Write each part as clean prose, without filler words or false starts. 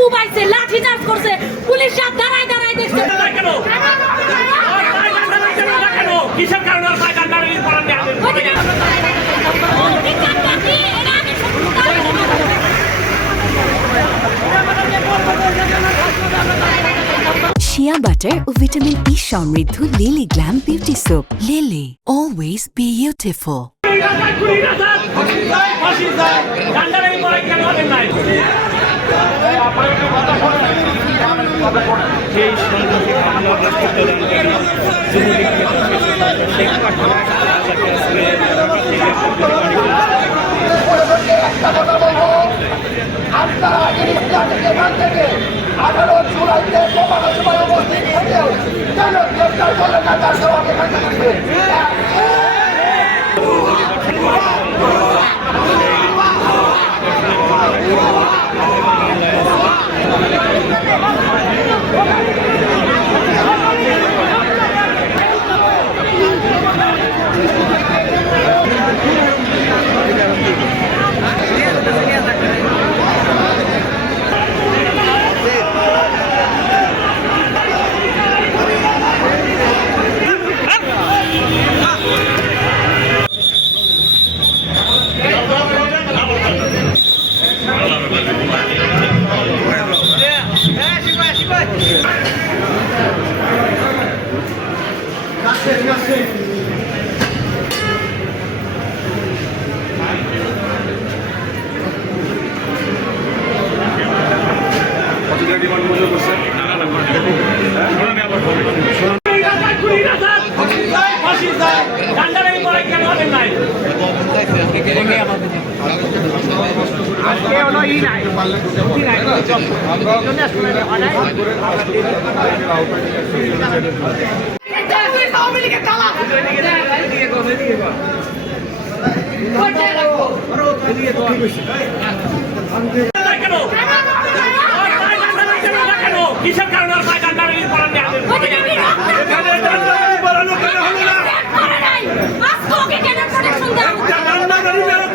কুবাইছে, লাঠি চার্জ করছে, পুলিশ সব দাঁড়ায় দাঁড়ায় দেখছে। কিসের কারণে শিয়া বাটার ও ভিটামিন ই সমৃদ্ধ lily glam beauty soap. Lily, always beautiful. সেই সন্ত্রাসী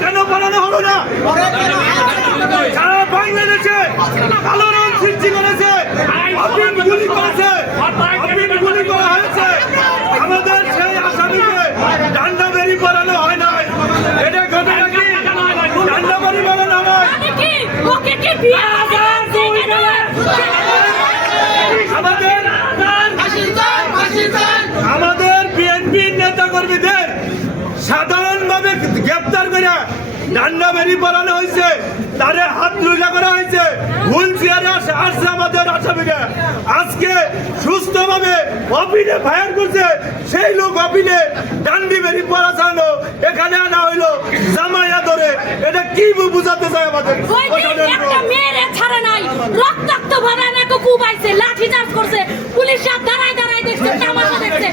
কেন বানানো হলো না? সারা বাংলাদেশে আলোড়ন সৃষ্টি করেছে, গুলি করেছে, গুলি করা হয়েছে। আমাদের সেই আসামিকে ডান্ডা বেরি বানানো হয় নাই। এটা ঘটনা কি? ডান্ডা বেরি বানানো হয়। আমাদের বিএনপির নেতা কর্মীদের সাধারণভাবে গ্রেপ্তার করে ডান্ডা বেরি বানানো হয়েছে, তাদের হাত লুলা করা হয়েছে, হুইল চেয়ারে আসছে আমাদের আসামিরা। আজকে সুস্থভাবে অফিনে ফায়ার করছে, সেই লোক অফিনে ডান্ডি বেরি পড়া চালো, এখানে আনা হইলো জামাইয়া ধরে। এটা কি বুঝাতে চায় আমাদের? ছাড়া নাই, রক্তাক্ত ভাবে আমাকে কুবাইছে, লাঠি চার্জ করছে, পুলিশ সব দাঁড়ায় দাঁড়ায় দেখছে, তামাশা দেখছে,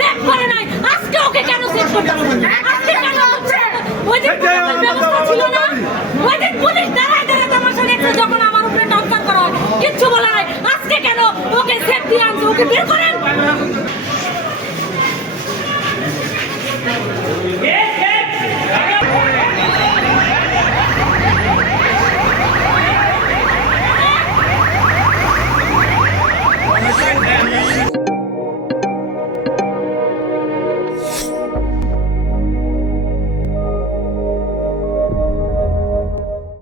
চেক করে নাই। আজকে ওকে কেন চেক করতে? আজকে কেন ওই যে ব্যবস্থা ছিল না? ওই যে পুলিশ দাঁড়ায় দাঁড়ায় তামাশা দেখছে, যখন আমার উপরে টর্চার করা হয় কিচ্ছু বলা নাই। আজকে কেন ওকে চেক দিয়ে আনছে? ওকে বের করেন।